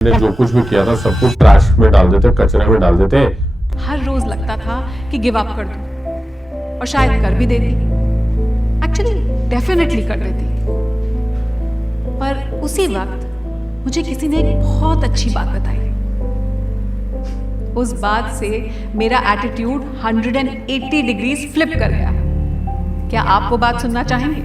ने जो कुछ भी किया था सब कुछ ट्रैश में डाल देते, कचरे में डाल देते। हर रोज लगता था कि गिव अप कर दूं और शायद कर भी देती, एक्चुअली डेफिनेटली कर देती। पर उसी वक्त मुझे किसी ने एक बहुत अच्छी बात बताई। उस बात से मेरा एटीट्यूड 180 डिग्रीज फ्लिप कर गया। क्या आप वो बात सुनना चाहेंगे?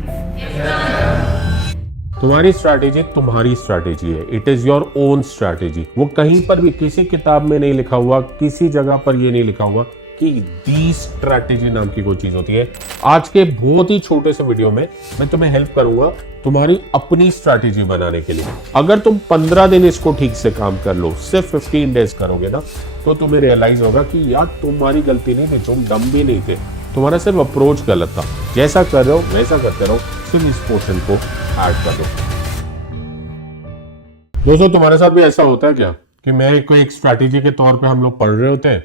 तुम्हारी स्ट्रैटेजी तुम्हारी स्ट्रैटेजी है, it is your own strategy. वो कहीं पर भी किसी किताब में नहीं लिखा हुआ, किसी जगह पर ये नहीं लिखा हुआ कि दी स्ट्रैटेजी नाम की कोई चीज होती है। आज के बहुत ही छोटे से वीडियो में मैं तुम्हें हेल्प करूंगा तुम्हारी अपनी स्ट्रैटेजी बनाने के लिए। अगर तुम 15 दिन इसको ठीक से काम कर लो, सिर्फ 15 डेज करोगे ना, तो तुम्हें रियलाइज होगा कि यार तुम्हारी गलती नहीं थी, तुम डम भी नहीं थे, तुम्हारा सिर्फ अप्रोच गलत था। जैसा कर रहे हो वैसा करते रहो, सिर्फ इस पोर्शन को ऐड कर दो। दोस्तों, तुम्हारे साथ भी ऐसा होता है क्या कि मैं कोई एक स्ट्रैटेजी के तौर पे हम लोग पढ़ रहे होते हैं,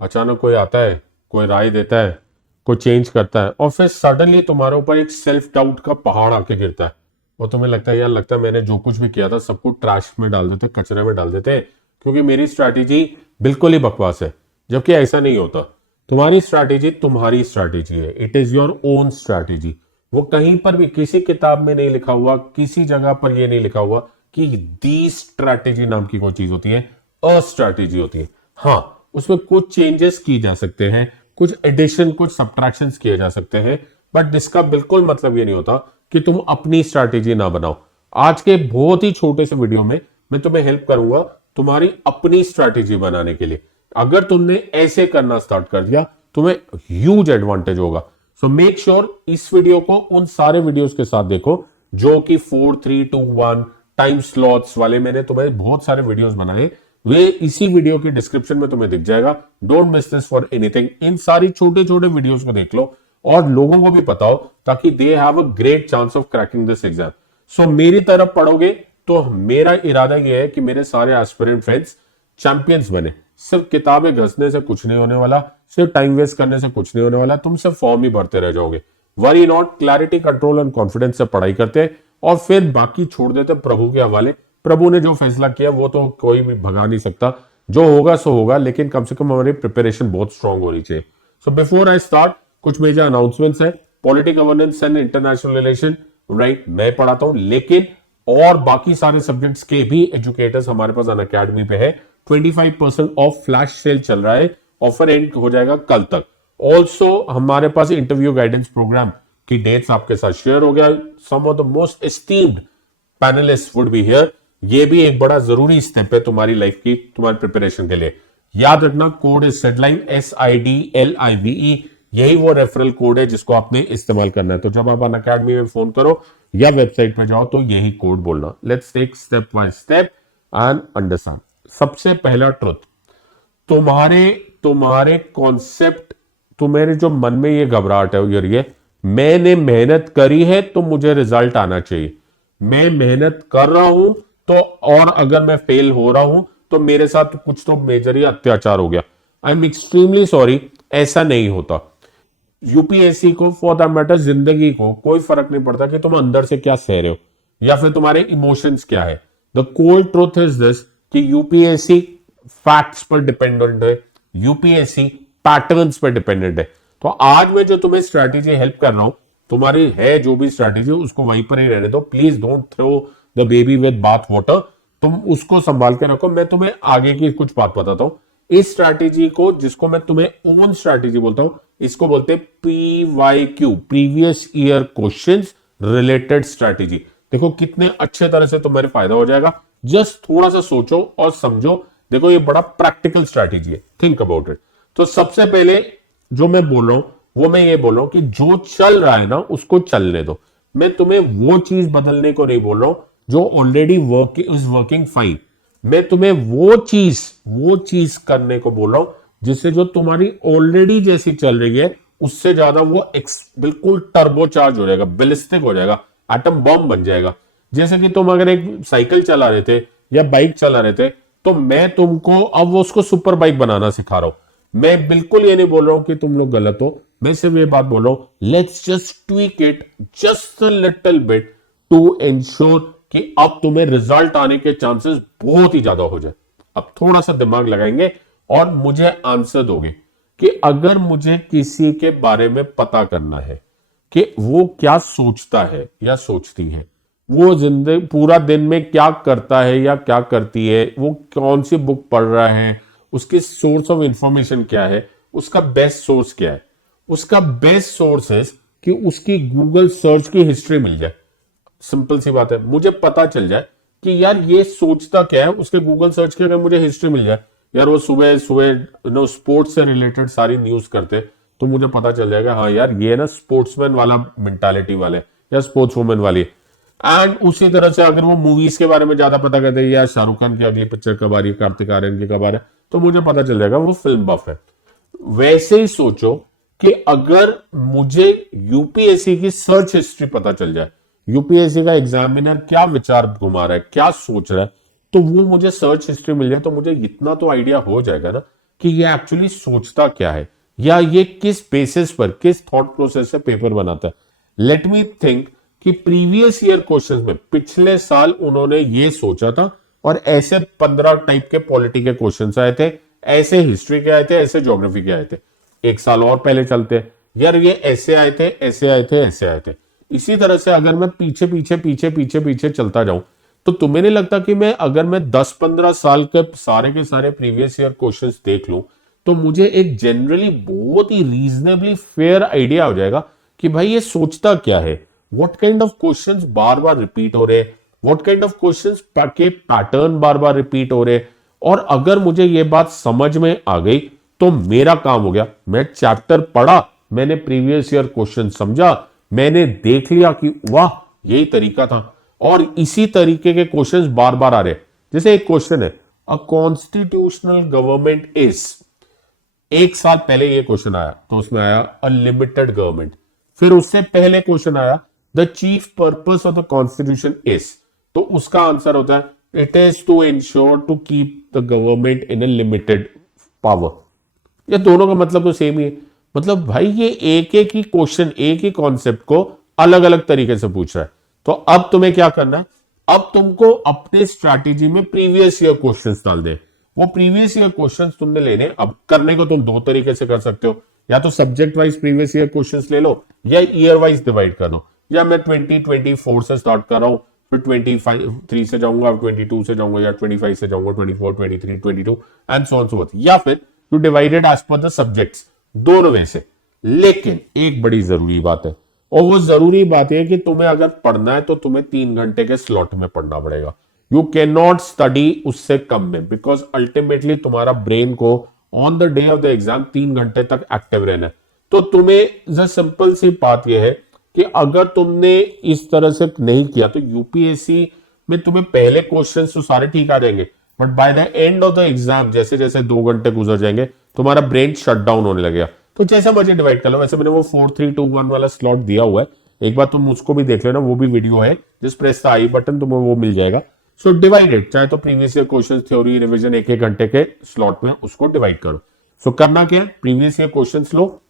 अचानक कोई आता है, कोई राय देता है, कोई चेंज करता है, और फिर सडनली तुम्हारे ऊपर एक सेल्फ डाउट का पहाड़ आके गिरता है और तुम्हें लगता है यार, लगता है मैंने जो कुछ भी किया था सब कुछ ट्रैश में डाल देते, कचरे में डाल देते, क्योंकि मेरी स्ट्रैटेजी बिल्कुल ही बकवास है। जबकि ऐसा नहीं होता। तुम्हारी स्ट्रैटेजी तुम्हारी स्ट्रैटेजी है, it is your own strategy. वो कहीं पर भी किसी किताब में नहीं लिखा हुआ, किसी जगह पर ये नहीं लिखा हुआ कि दी स्ट्रैटेजी नाम की कोई चीज होती है, अ स्ट्रैटेजी होती है। हाँ, उसमें कुछ चेंजेस की जा सकते हैं, कुछ एडिशन, कुछ सब्ट्रैक्शंस किए जा सकते हैं, बट इसका बिल्कुल मतलब ये नहीं होता कि तुम अपनी स्ट्रैटेजी ना बनाओ। आज के बहुत ही छोटे से वीडियो में मैं तुम्हें हेल्प करूंगा तुम्हारी अपनी स्ट्रैटेजी बनाने के लिए। अगर तुमने ऐसे करना स्टार्ट कर दिया, तुम्हें ह्यूज एडवांटेज होगा। सो मेक श्योर इस वीडियो को उन सारे वीडियोस के साथ देखो जो कि 4, 3, 2, 1 टाइम स्लॉट्स वाले मैंने तुम्हें बहुत सारे वीडियोस बनाए, वे इसी वीडियो के डिस्क्रिप्शन में तुम्हें दिख जाएगा। Don't miss this for anything. इन सारी छोटे छोटे वीडियोस को देख लो और लोगों को भी बताओ, ताकि they have a great chance of cracking this exam. So मेरी तरफ पढ़ोगे तो मेरा इरादा यह है कि मेरे सारे एस्पिरेंट फ्रेंड्स चैंपियंस बने। सिर्फ किताबें घसने से कुछ नहीं होने वाला, सिर्फ टाइम वेस्ट करने से कुछ नहीं होने वाला, तुम सिर्फ फॉर्म ही भरते रह जाओगे। Worry not, clarity, control and confidence से पढ़ाई करते हैं और फिर बाकी छोड़ देते प्रभु के हवाले। प्रभु ने जो फैसला किया वो तो कोई भी भगा नहीं सकता, जो होगा सो होगा, लेकिन कम से कम हमारी प्रिपरेशन बहुत स्ट्रांग होनी चाहिए। सो बिफोर आई स्टार्ट, कुछ मेजर अनाउंसमेंट्स है। Polity governance and international relation, right, मैं पढ़ाता हूं, लेकिन और बाकी सारे सब्जेक्ट्स के भी एजुकेटर्स हमारे पास अनअकैडमी पे है। 25% ऑफ फ्लैश सेल चल रहा है, ऑफर एंड हो जाएगा कल तक। ऑल्सो हमारे पास इंटरव्यू गाइडेंस प्रोग्राम की डेट्स आपके साथ शेयर हो गया। Some of the most esteemed panelist would be here. ये भी एक बड़ा जरूरी स्टेप है तुम्हारी लाइफ की, तुम्हारी प्रिपरेशन के लिए। याद रखना, कोड इज सेडलाइन, SIDLIVE। यही वो रेफरल कोड है जिसको आपने इस्तेमाल करना है। तो जब आप अनअकैडमी में फोन करो या वेबसाइट पे जाओ तो यही कोड बोलना। Let's take step by step and understand. सबसे पहला ट्रुथ, तुम्हारे कॉन्सेप्ट, तुम्हारे जो मन में ये घबराहट है ये मैंने मेहनत करी है तो मुझे रिजल्ट आना चाहिए, मैं मेहनत कर रहा हूं तो, और अगर मैं फेल हो रहा हूं तो मेरे साथ कुछ तो मेजर ही अत्याचार हो गया। आई एम एक्सट्रीमली सॉरी, ऐसा नहीं होता। यूपीएससी को, फॉर दैट मैटर जिंदगी को, कोई फर्क नहीं पड़ता कि तुम अंदर से क्या सह रहे हो या फिर तुम्हारे इमोशंस क्या है। The cold truth is this कि यूपीएससी फैक्ट्स पर डिपेंडेंट है, यूपीएससी पैटर्न्स पर डिपेंडेंट है। तो आज मैं जो तुम्हें स्ट्रैटेजी हेल्प कर रहा हूं, तुम्हारी है जो भी स्ट्रैटेजी, उसको वहीं पर ही रहने दो। Please don't throw the baby with bath water. तुम उसको संभाल के रखो। मैं तुम्हें आगे की कुछ बात बताता हूं। इस स्ट्रैटेजी को, जिसको मैं तुम्हें ओन स्ट्रैटेजी बोलता हूं, इसको बोलते हैं PYQ, previous year questions related strategy. देखो कितने अच्छे तरह से तुम्हारे फायदा हो जाएगा। जस्ट थोड़ा सा सोचो और समझो। देखो ये बड़ा प्रैक्टिकल स्ट्रैटेजी है, थिंक अबाउट इट। तो सबसे पहले जो मैं बोल रहा हूं वो मैं ये बोल रहा हूं कि जो चल रहा है ना उसको चलने दो। मैं तुम्हें वो चीज बदलने को नहीं बोल रहा हूं जो ऑलरेडी इज वर्किंग फाइन। मैं तुम्हें वो चीज करने को बोल रहा हूं जिससे जो तुम्हारी ऑलरेडी जैसी चल रही है उससे ज्यादा वो बिल्कुल टर्बोचार्ज हो जाएगा, बैलिस्टिक हो जाएगा, एटम बॉम्ब बन जाएगा। जैसे कि तुम अगर एक साइकिल चला रहे थे या बाइक चला रहे थे, तो मैं तुमको अब वो उसको सुपर बाइक बनाना सिखा रहा हूं। मैं बिल्कुल ये नहीं बोल रहा हूं कि तुम लोग गलत हो, मैं सिर्फ ये बात बोल रहा हूं, let's just tweak it just a little bit to ensure कि अब तुम्हें रिजल्ट आने के चांसेस बहुत ही ज्यादा हो जाए। अब थोड़ा सा दिमाग लगाएंगे और मुझे आंसर दोगे कि अगर मुझे किसी के बारे में पता करना है कि वो क्या सोचता है या सोचती है, वो जिंदगी पूरा दिन में क्या करता है या क्या करती है, वो कौन सी बुक पढ़ रहा है, उसकी सोर्स ऑफ इंफॉर्मेशन क्या है, उसका बेस्ट सोर्स क्या है, उसका बेस्ट सोर्स है कि उसकी गूगल सर्च की हिस्ट्री मिल जाए। सिंपल सी बात है, मुझे पता चल जाए कि यार ये सोचता क्या है, उसके गूगल सर्च की अगर मुझे हिस्ट्री मिल जाए, यार वो सुबह सुबह स्पोर्ट्स से रिलेटेड सारी न्यूज करते, तो मुझे पता चल जाएगा हाँ यार ये ना स्पोर्ट्समैन वाला मेंटालिटी वाले या स्पोर्ट्स वुमेन वाली। एंड उसी तरह से अगर वो मूवीज के बारे में ज्यादा पता करते हैं, या शाहरुख खान की अगली पिक्चर कब आ रही है, कार्तिक आर्यन की कब आ रहा है, तो मुझे पता चल जाएगा वो फिल्म बफ है। वैसे ही सोचो कि अगर मुझे यूपीएससी की सर्च हिस्ट्री पता चल जाए, यूपीएससी का एग्जामिनर क्या विचार घुमा रहा है, क्या सोच रहा है, तो वो मुझे सर्च हिस्ट्री मिल जाए, तो मुझे इतना तो आइडिया हो जाएगा ना कि ये एक्चुअली सोचता क्या है, या ये किस बेसिस पर, किस थॉट प्रोसेस से पेपर बनाता है। लेट मी थिंक कि प्रीवियस ईयर क्वेश्चंस में पिछले साल उन्होंने ये सोचा था और ऐसे 15 टाइप के पॉलिटी के क्वेश्चंस आए थे, ऐसे हिस्ट्री के आए थे, ऐसे ज्योग्राफी के आए थे। एक साल और पहले चलते यार, ये ऐसे आए थे, ऐसे आए थे, ऐसे आए थे। इसी तरह से अगर मैं पीछे पीछे पीछे पीछे पीछे चलता जाऊं, तो तुम्हें नहीं लगता कि मैं अगर मैं 10-15 साल के सारे प्रीवियस ईयर क्वेश्चंस देख लूं, तो मुझे एक जनरली बहुत ही रीजनेबली फेयर आइडिया हो जाएगा कि भाई ये सोचता क्या है, what kind of questions bar bar repeat हो रहे, व्हाट काइंड ऑफ क्वेश्चंस के पैटर्न बार बार रिपीट हो रहे। और अगर मुझे ये बात समझ में आ गई तो मेरा काम हो गया। मैं चैप्टर पढ़ा, मैंने प्रीवियस ईयर क्वेश्चन समझा, मैंने देख लिया कि वाह यही तरीका था, और इसी तरीके के क्वेश्चंस बार बार आ रहे। जैसे एक क्वेश्चन है, अ कॉन्स्टिट्यूशनल गवर्नमेंट इज, एक साल पहले ये क्वेश्चन आया तो उसमें आया अ लिमिटेड गवर्नमेंट। फिर उससे पहले क्वेश्चन आया the chief purpose of the constitution is, तो उसका आंसर होता है it is to ensure to keep the government in a limited power. ये दोनों का मतलब तो सेम ही है। मतलब भाई ये एक एक ही क्वेश्चन, एक ही कॉन्सेप्ट को अलग अलग तरीके से पूछ रहा है। तो अब तुम्हें क्या करना है, अब तुमको अपने स्ट्रैटेजी में प्रीवियस ईयर क्वेश्चंस डाल दे। वो प्रीवियस ईयर क्वेश्चंस तुमने लेने, अब करने को तुम दो तरीके से कर सकते हो, या तो subject wise previous year questions ले लो, या ईयर वाइज डिवाइड कर लो। या मैं 2024 से स्टार्ट कर रहा हूं, फिर 23 से जाऊंगा, 22 से जाऊंगा, या 25 से जाऊंगा, 24, 23, 22 and so on so forth. या फिर you divided as per the subjects, दोनों में से। लेकिन एक बड़ी जरूरी बात है, और वो जरूरी बात है कि तुम्हें अगर पढ़ना है तो तुम्हें 3 घंटे के स्लॉट में पढ़ना पड़ेगा। यू कैन नॉट स्टडी उससे कम में, बिकॉज अल्टीमेटली तुम्हारा ब्रेन को on the day of the exam 3 घंटे तक एक्टिव रहना है। तो तुम्हें सिंपल सी बात यह है कि अगर तुमने इस तरह से नहीं किया तो यूपीएससी में तुम्हें पहले क्वेश्चन तो सारे ठीक आ जाएंगे, but by the end of the exam जैसे जैसे 2 घंटे गुजर जाएंगे तुम्हारा ब्रेन शट डाउन होने लगेगा। तो जैसा मुझे डिवाइड कर लो, वैसे मैंने वो 4, 3, 2, 1 वाला स्लॉट दिया हुआ है, एक बार तुम उसको भी देख लेना, वो भी वीडियो है, जिस प्रेस द आई बटन तुम्हें वो मिल जाएगा। सो डिवाइडेड, चाहे तो previous year question, theory, revision 1-1 घंटे के स्लॉट में उसको डिवाइड करो। सो करना क्या है, प्रीवियस ईयर क्वेश्चन लो,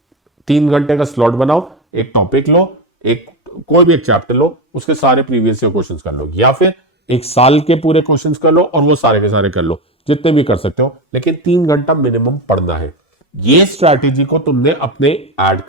3 घंटे का स्लॉट बनाओ, एक टॉपिक लो, एक कोई भी एक चैप्टर लो, उसके सारे प्रीवियस ईयर क्वेश्चंस कर लो, या फिर एक साल के पूरे क्वेश्चंस कर लो और वो सारे के सारे कर लो, जितने भी कर सकते हो, लेकिन 3 घंटा मिनिमम पढ़ना है। ये स्ट्रैटेजी को तुमने अपने ऐड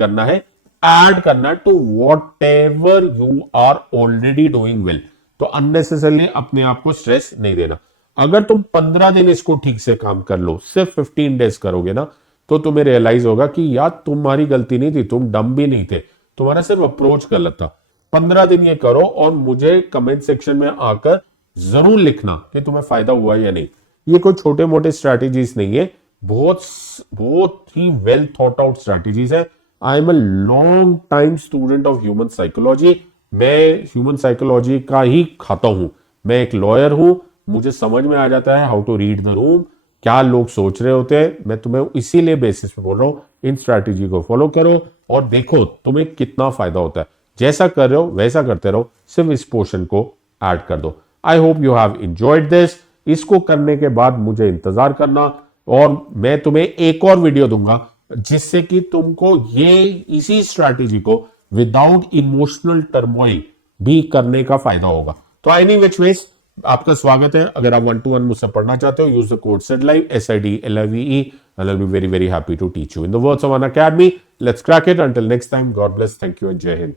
करना to whatever you are already doing well. तो अननेसेसरली अपने आप को स्ट्रेस नहीं देना। अगर तुम 15 दिन इसको ठीक से काम कर लो, सिर्फ 15 डेज करोगे ना, तो तुम्हें रियलाइज होगा कि यार तुम्हारी गलती नहीं थी, तुम डम भी नहीं थे, तुम्हारा सिर्फ अप्रोच गलत था। 15 दिन ये करो और मुझे कमेंट सेक्शन में आकर जरूर लिखना कि तुम्हें फायदा हुआ या नहीं। ये कोई छोटे मोटे स्ट्रैटेजीज नहीं है, बहुत ही वेल थॉट आउट स्ट्रैटेजीज है। I am a long time student of human psychology. मैं ह्यूमन साइकोलॉजी का ही खाता हूं। मैं एक लॉयर हूं, मुझे समझ में आ जाता है how to read the room, क्या लोग सोच रहे होते हैं। मैं तुम्हें इसीलिए बेसिस पे बोल रहा हूं, इन स्ट्रैटेजी को फॉलो करो और देखो तुम्हें कितना फायदा होता है। जैसा कर रहे हो वैसा करते रहो, सिर्फ इस पोर्शन को ऐड कर दो। I hope you have enjoyed this. इसको करने के बाद मुझे इंतजार करना और मैं तुम्हें एक और वीडियो दूंगा जिससे कि तुमको ये इसी स्ट्रैटेजी को विदाउट इमोशनल टर्मोइल भी करने का फायदा होगा। तो एनी विच वेज आपका स्वागत है। अगर आप 1-to-1 मुझसे पढ़ना चाहते हो, use the code SIDLIVE SIDLIVE and I'll be very very happy to teach you. In the words of an academy, let's crack it. Until next time, God bless. Thank you and Jai Hind.